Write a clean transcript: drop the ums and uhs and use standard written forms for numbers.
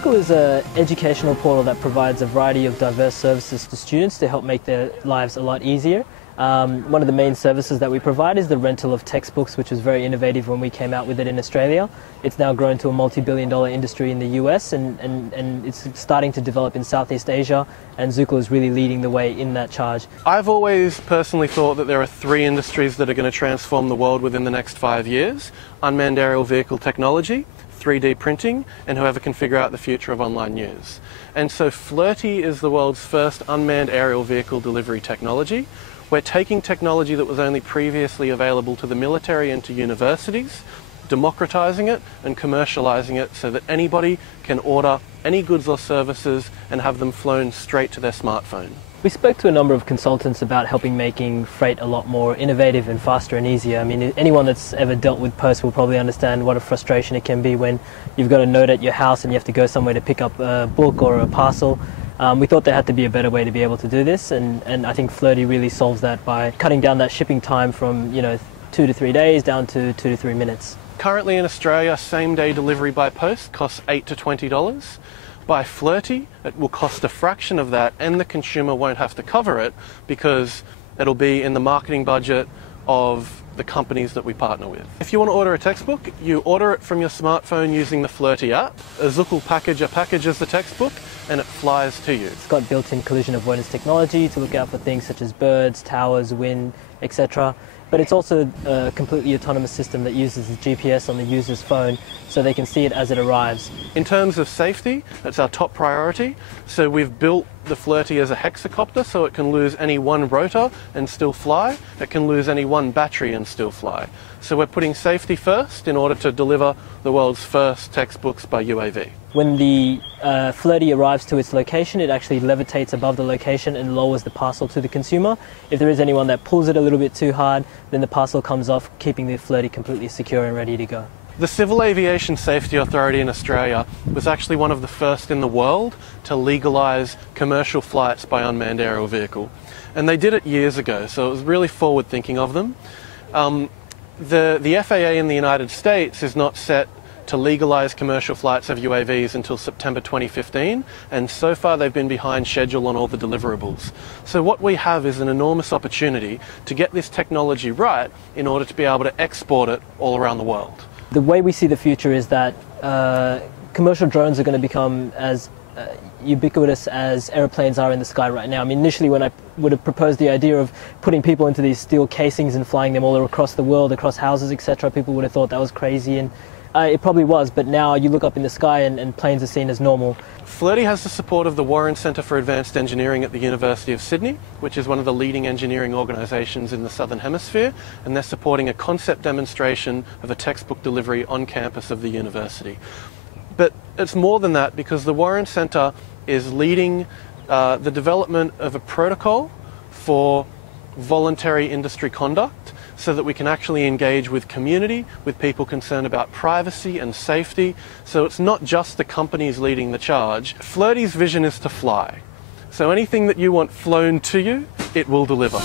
Zookal is an educational portal that provides a variety of diverse services to students to help make their lives a lot easier. One of the main services that we provide is the rental of textbooks, which was very innovative when we came out with it in Australia. It's now grown to a multi-billion-dollar industry in the US and it's starting to develop in Southeast Asia, and Zookal is really leading the way in that charge. I've always personally thought that there are three industries that are going to transform the world within the next 5 years: unmanned aerial vehicle technology, 3D printing, and whoever can figure out the future of online news. And so Flirtey is the world's first unmanned aerial vehicle delivery technology. We're taking technology that was only previously available to the military and to universities, democratizing it and commercializing it so that anybody can order any goods or services and have them flown straight to their smartphone. We spoke to a number of consultants about helping making freight a lot more innovative and faster and easier. I mean, anyone that's ever dealt with post will probably understand what a frustration it can be when you've got a note at your house and you have to go somewhere to pick up a book or a parcel. We thought there had to be a better way to be able to do this, and I think Flirtey really solves that by cutting down that shipping time from 2 to 3 days down to 2 to 3 minutes. Currently in Australia, same-day delivery by post costs $8 to $20. By Flirtey, it will cost a fraction of that, and the consumer won't have to cover it because it'll be in the marketing budget of the companies that we partner with. If you want to order a textbook, you order it from your smartphone using the Flirtey app. A Zookal packager packages the textbook and it flies to you. It's got built-in collision avoidance technology to look out for things such as birds, towers, wind, etc. But it's also a completely autonomous system that uses the GPS on the user's phone so they can see it as it arrives. In terms of safety, that's our top priority. So we've built the Flirtey as a hexacopter so it can lose any one rotor and still fly. It can lose any one battery and still fly. So we're putting safety first in order to deliver the world's first textbooks by UAV. When the Flirtey arrives to its location, it actually levitates above the location and lowers the parcel to the consumer. If there is anyone that pulls it a little bit too hard, then the parcel comes off, keeping the Flirtey completely secure and ready to go. The Civil Aviation Safety Authority in Australia was actually one of the first in the world to legalise commercial flights by unmanned aerial vehicle. And they did it years ago, so it was really forward thinking of them. The FAA in the United States is not set to legalise commercial flights of UAVs until September 2015, and so far they've been behind schedule on all the deliverables. So what we have is an enormous opportunity to get this technology right in order to be able to export it all around the world. The way we see the future is that commercial drones are going to become as ubiquitous as aeroplanes are in the sky right now. I mean, initially when I would have proposed the idea of putting people into these steel casings and flying them all across the world, across houses, etc., people would have thought that was crazy, and it probably was, but now you look up in the sky and planes are seen as normal. Flirtey has the support of the Warren Centre for Advanced Engineering at the University of Sydney, which is one of the leading engineering organisations in the Southern Hemisphere, and they're supporting a concept demonstration of a textbook delivery on campus of the university. But it's more than that, because the Warren Centre is leading the development of a protocol for voluntary industry conduct so that we can actually engage with community, with people concerned about privacy and safety. So it's not just the companies leading the charge. Flirtey's vision is to fly. So anything that you want flown to you, it will deliver.